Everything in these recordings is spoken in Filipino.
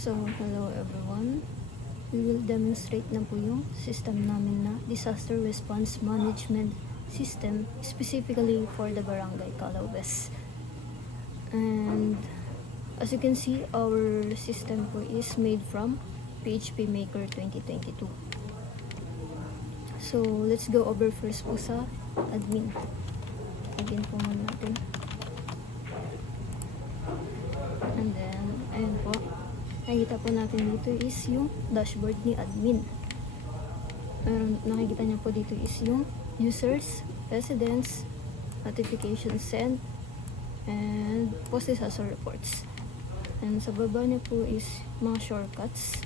So, hello everyone. We will demonstrate na po yung system namin na Disaster Response Management System specifically for the Barangay Calao West. And as you can see, our system po is made from PHP Maker 2022. So, let's go over first po sa admin. Login po muna natin. And then, ayun po. Nakikita po natin dito is yung dashboard ni admin. Nakikita niya po dito is yung users, residents, notification sent, and post-disaster reports. And sa baba niya po is mga shortcuts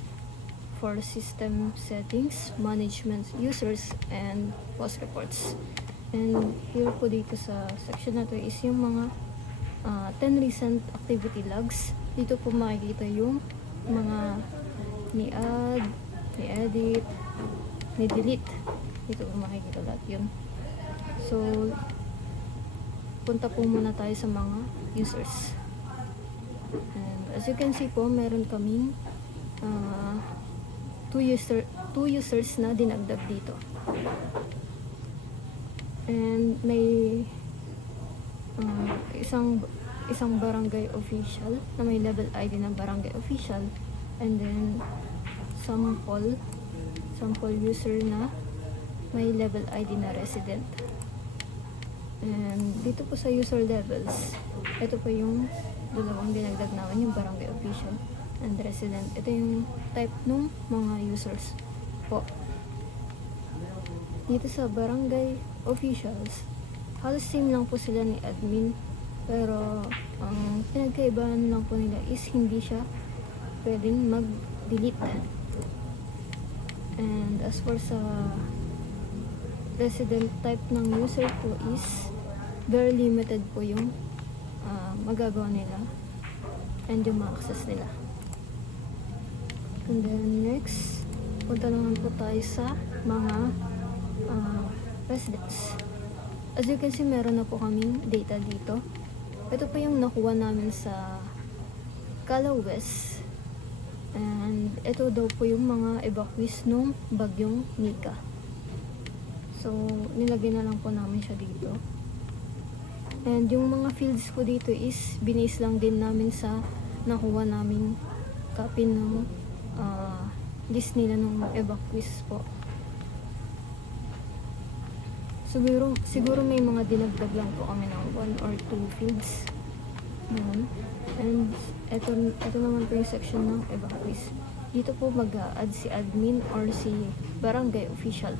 for system settings, management, users, and post reports. And here po dito sa section na to is yung mga 10 recent activity logs. Dito po makikita yung mga ni-add, ni-edit, ni-delete. Dito po makikita lahat yun. So, punta po muna tayo sa mga users. And as you can see po, meron kaming two users na dinagdag dito. And may isang barangay official na may level ID ng barangay official, and then sample user na may level ID na resident. And dito po sa user levels, ito po yung dalawang dinagdag namin, yung barangay official and resident. Ito yung type ng mga users po. Dito sa barangay officials, halos same lang po sila ni admin, pero ang pinagkaibahan lang po nila is hindi siya pwedeng mag-delete. And as for sa resident type ng user po is very limited po yung magagawa nila and yung ma-access nila. And then next, punta naman po tayo sa mga residents. As you can see, meron na po kaming data dito. Ito po yung nakuha namin sa Calao West. And ito daw po yung mga evacuees nung bagyong Nika. So, nilagay na lang po namin siya dito. And yung mga fields po dito is binase lang din namin sa nakuha naming copy ng list nila ng evacuees po. Siguro may mga dinagdag lang po kami ng 1 or 2 fields. Ganun. And ito naman po yung section ng evacuees. Dito po mag-a-add si admin or si barangay official.